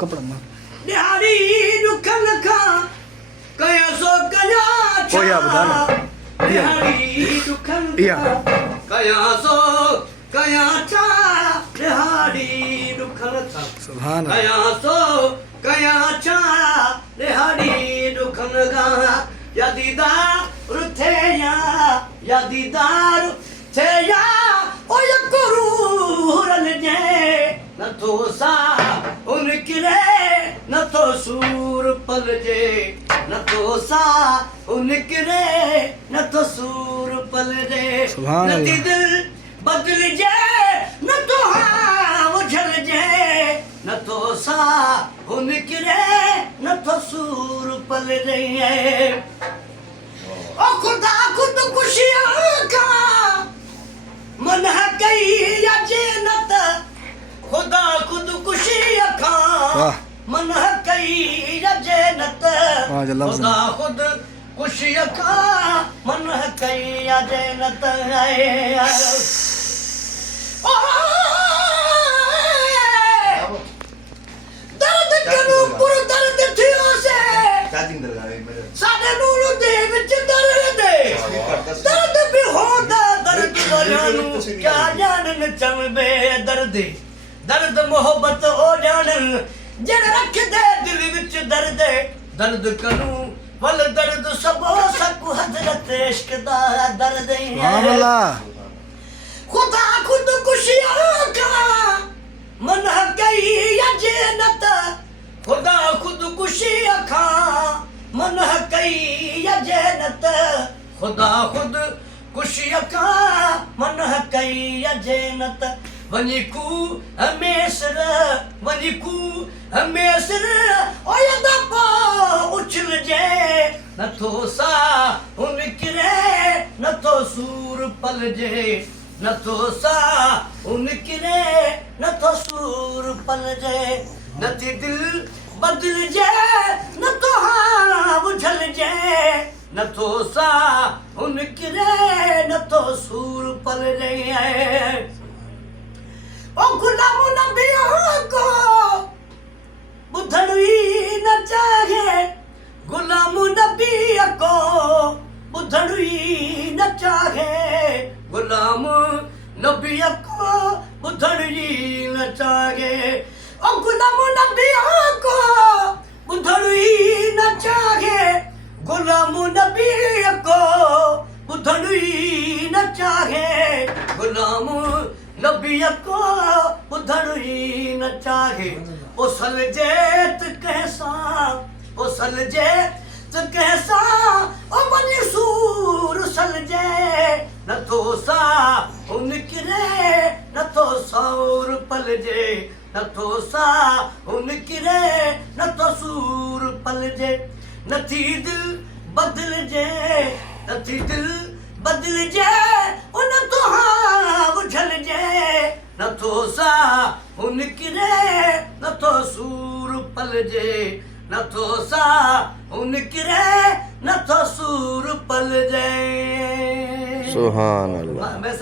कपड़ा मार दिहाड़ी दुख लखा कया सो कया ओ या बता ना दिहाड़ी दुख या कया सो कया चा दिहाड़ी दुख लखा सुभान अल्लाह कया सो कया चा दिहाड़ी दुख लगा या दीदार थे या दीदार थे या ओ यकरू रल जे न तो सा उनकिरे न तो सूर पल जे न तो सा उनकिरे न तो सूर पल जे सुभान न अल्लाह। दिल बदल जे न तो हाँ उछल जे न तो सा उनकिरे न तो सूर पल जे ओ खुदा खुद खुशियां का मन है कई या जन्नत खुदा खुद खुशियां का वाह मन है कई या जन्नत वाह जो लफ्ज़ खुदा खुद खुशियां का मन है कई या जन्नत दर्द करूं पुर दर्द थियो से चार्जिंग दरगाह मेरे साडे नूरू दे विच दर्द दर्द भी होंदा दर्द वालों क्या जानन चंबे दर्द दर्द मोहब्बत ओ जानन जड़ रख दे दिल विच दर्द दर्द करूं वल दर्द सबो सकु हजरत इश्क दा दर्द सुभान अल्लाह खुदा खुद खुशियां का मन है कई या जन्नत खुदा खुद खुशियां का मन है कई या जन्नत खुदा खुद खुशियां का मन है कई या जन्नत वनी कू हमेशर वनी कू हमेशर ओ यदा पा उछल जे न तो सा उनकिरे न तो सूर पल जे न तो सा उनकिरे न तो सूर पल जे न ती दिल बदल जे न तो हाँ उछल जे न तो सा उनकिरे न तो सूर पल जे ओ गुलाम नबियों को बुधड़ी न चाहे गुलाम नबी को बुधड़ी न चाहे गुलाम नबी को बुधड़ी न चाहे ओ गुलाम नबियों को बुधड़ी न चाहे गुलाम नबी को बुधड़ी न चाहे गुलाम नबी को बुधड़ी न चाहे ओ सल जेत कैसा ओ सल जेत कैसा ओ बनी सूर सल जे न तो सा उनकिरे न तो सौर पल जे न तो सा उनकिरे न तो सूर पल जे न थी दिल बदल जे न थी दिल बदल जे उन तो हाँ उछल जे न तो सा उनकिरे न तो सूर पल जे न तो सा उनकिरे न तो सूर पल जे सुभान अल्लाह। मैं